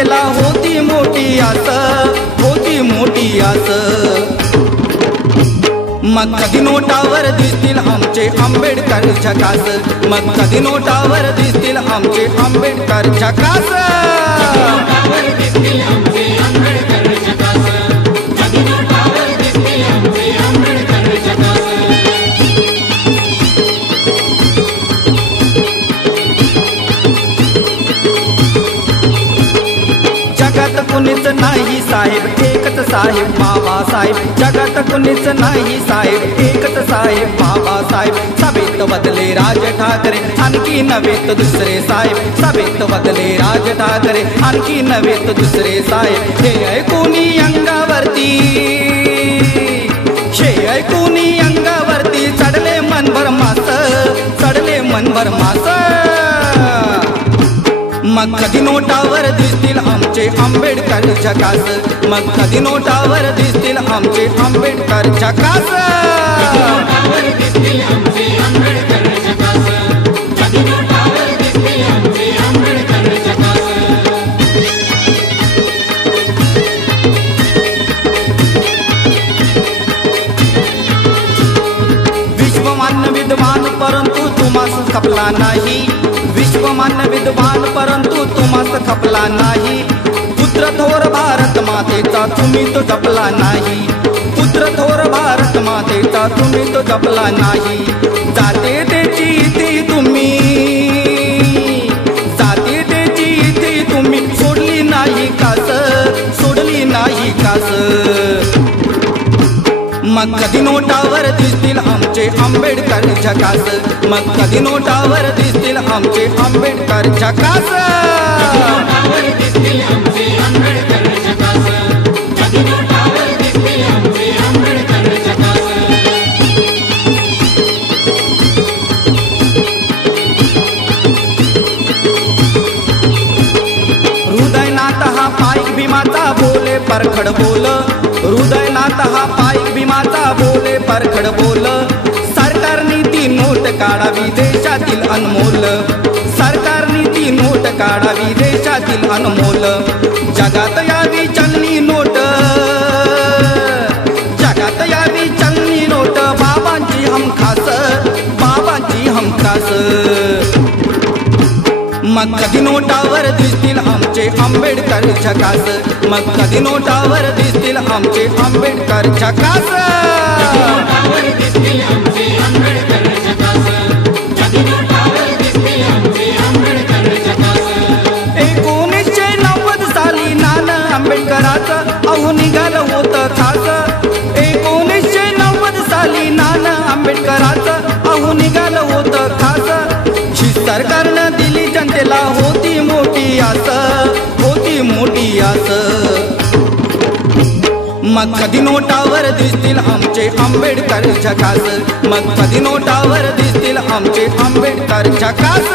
जनतेला होती मोठी आस, होती मोठी आस। मग कधी नोटावर दिसतील आमचे आंबेडकर झकास, मग कधी नोटावर दिसतील आमचे आंबेडकर झकास। जगात कुणीच नाही साहेब, एकच साहेब बाबासाहेब। जगात कुणीच नाही साहेब, एकच साहेब बाबासाहेब। सभेत बदले राज ठाकरे, आणखी नव्हे तर दुसरे साहेब। सभेत बदले राज ठाकरे, आणखी नव्हे तर दुसरे साहेब। हे ऐकूनी अंगावरती, हे ऐकूनी अंगावरती चढले मनभर मास, चढले मनभर मास। मग कधी नोटावर दिसतील आमचे आंबेडकर झकास, मग कधी नोटावर दिसतील आमचे आंबेडकर झकास। विश्वमान्य विद्वान परंतु तुम्हास खपला नाही, विश्वमान्य विद्वान परंतु तुम्हास खपला नाही। पुत्र थोर भारत मातेचा तुम्ही तो जपला नाही, पुत्र थोर भारत मातेचा तुम्ही तो जपला नाही। जाते त्याची इथे तुम्ही, जाते त्याची इथे तुम्ही सोडली नाही कास, सोडली नाही कास। मग कधी नोटावर दिसतील आमचे आंबेडकर झकास, मग कधी नोटावर दिसतील आमचे आंबेडकर झकास। 'हृदयनाथ हा पायीक भीमाचा बोले परखड बोल', हृदयनाथ हा पायीक भीमाचा बोले परखड बोल। सरकारने ती नोट काढावी देशातील अनमोल, सरकारने ती नोट काढावी देशातील अनमोल। जगात यावी चलनी नोट, जगात यावी चलनी नोट, बाबांची हमखास, बाबांची हमखास। मग कधी नोटावर दिसतील आमचे आंबेडकर झकास, मग कधी नोटावर दिसतील आमचे आंबेडकर झकास। 1990 साली नाना आंबेडकराचं अहो निघालं होतं खास, 1990 साली नाना आंबेडकराचं अहो निघालं होतं खास। ही सरकारनं दिली जनतेला होती मोठी आस, होती मोठी आस। मग कधी नोटावर दिसतील आमचे आंबेडकर झकास, मग कधी नोटावर दिसतील आमचे आंबेडकर झकास।